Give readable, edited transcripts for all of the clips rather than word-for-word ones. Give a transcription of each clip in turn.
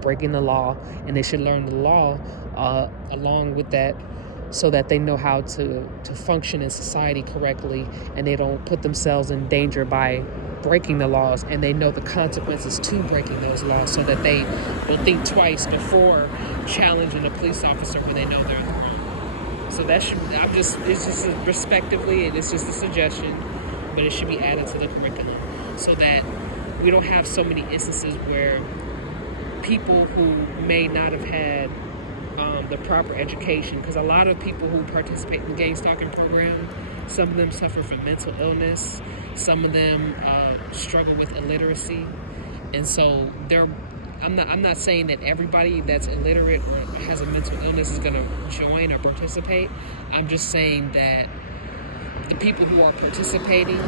breaking the law, and they should learn the law along with that, so that they know how to function in society correctly, and they don't put themselves in danger by breaking the laws, and they know the consequences to breaking those laws, so that they will think twice before challenging a police officer when they know they're in the wrong. So that should, it's just respectively, and it's just a suggestion, but it should be added to the curriculum, so that we don't have so many instances where people who may not have had the proper education, because a lot of people who participate in the Gangstalking program, some of them suffer from mental illness, some of them struggle with illiteracy, and so I'm not saying that everybody that's illiterate or has a mental illness is going to join or participate. I'm just saying that the people who are participating,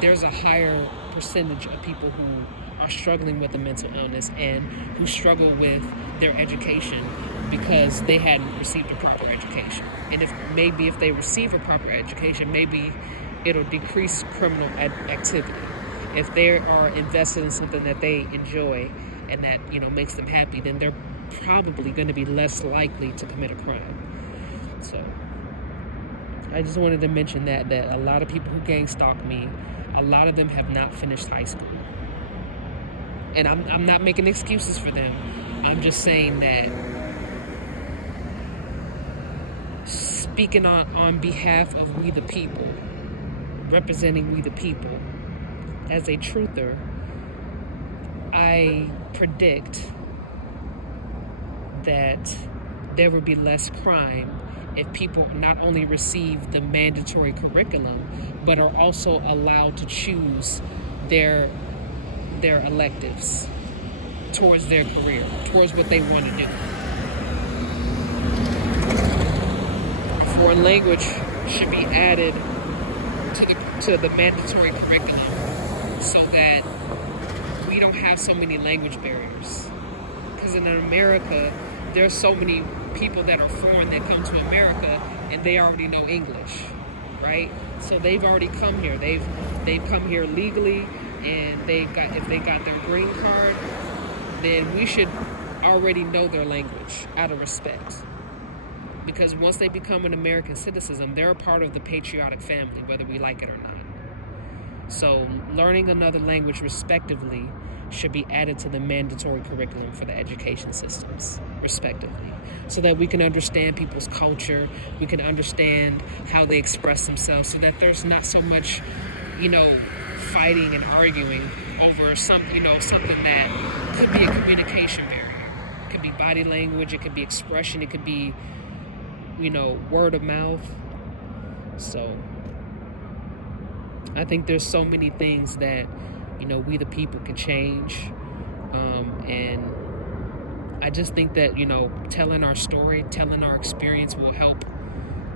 there's a higher percentage of people who are struggling with a mental illness and who struggle with their education because they hadn't received a proper education. And if they receive a proper education, maybe it'll decrease criminal activity. If they are invested in something that they enjoy and that makes them happy, then they're probably going to be less likely to commit a crime. So I just wanted to mention that a lot of people who gang stalk me, a lot of them have not finished high school. And I'm not making excuses for them. I'm just saying that, speaking on behalf of we the people, representing we the people, as a truther, I predict that there will be less crime if people not only receive the mandatory curriculum, but are also allowed to choose their electives towards their career, towards what they want to do. Foreign language should be added to the mandatory curriculum, so that we don't have so many language barriers. Because in America, there's so many people that are foreign that come to America and they already know English, right? So they've already come here. They've come here legally, and if they got their green card, then we should already know their language out of respect. Because once they become an American citizen, they're a part of the patriotic family, whether we like it or not. So learning another language respectively should be added to the mandatory curriculum for the education systems, respectively, so that we can understand people's culture, we can understand how they express themselves, so that there's not so much, fighting and arguing over something that could be a communication barrier. It could be body language, it could be expression, it could be, word of mouth. So I think there's so many things that, we the people can change. And I just think that, telling our story, telling our experience will help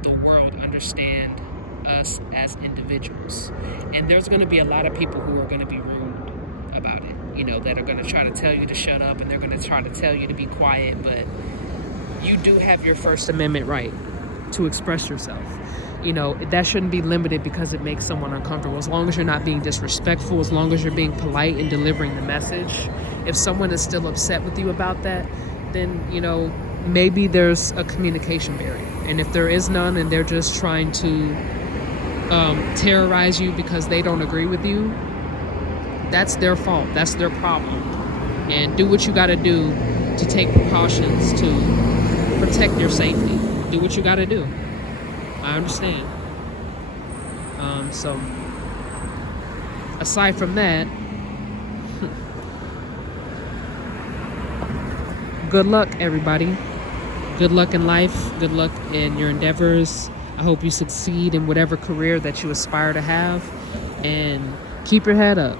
the world understand us as individuals. And there's going to be a lot of people who are going to be rude about it, that are going to try to tell you to shut up, and they're going to try to tell you to be quiet. But you do have your First Amendment right to express yourself. That shouldn't be limited because it makes someone uncomfortable. As long as you're not being disrespectful, as long as you're being polite and delivering the message. If someone is still upset with you about that, then, maybe there's a communication barrier. And if there is none, and they're just trying to terrorize you because they don't agree with you, that's their fault. That's their problem. And do what you got to do to take precautions to protect your safety. Do what you got to do. I understand. So aside from that, good luck, everybody. Good luck in life. Good luck in your endeavors. I hope you succeed in whatever career that you aspire to have, and keep your head up.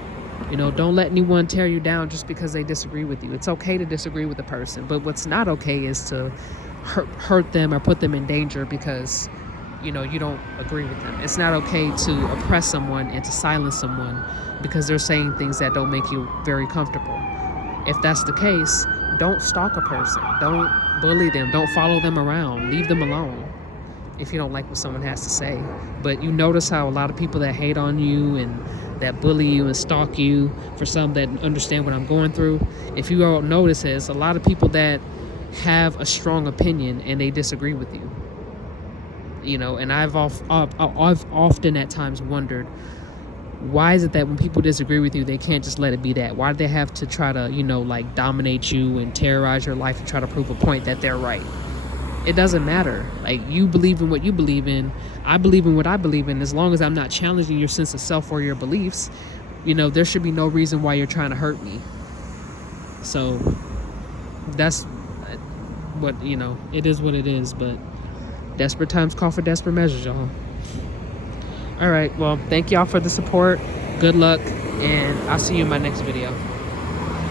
Don't let anyone tear you down just because they disagree with you. It's okay to disagree with a person, but what's not okay is to hurt them or put them in danger because you don't agree with them. It's not okay to oppress someone and to silence someone because they're saying things that don't make you very comfortable. If that's the case, don't stalk a person. Don't bully them. Don't follow them around. Leave them alone if you don't like what someone has to say. But you notice how a lot of people that hate on you and that bully you and stalk you, for some that understand what I'm going through. If you all notice, there's a lot of people that have a strong opinion and they disagree with you. And I've often at times wondered, why is it that when people disagree with you, they can't just let it be that? Why do they have to try to, like dominate you and terrorize your life and try to prove a point that they're right? It doesn't matter. Like, you believe in what you believe in. I believe in what I believe in. As long as I'm not challenging your sense of self or your beliefs, there should be no reason why you're trying to hurt me. So that's what, it is what it is. But desperate times call for desperate measures, y'all. All right, well, thank y'all for the support. Good luck, and I'll see you in my next video.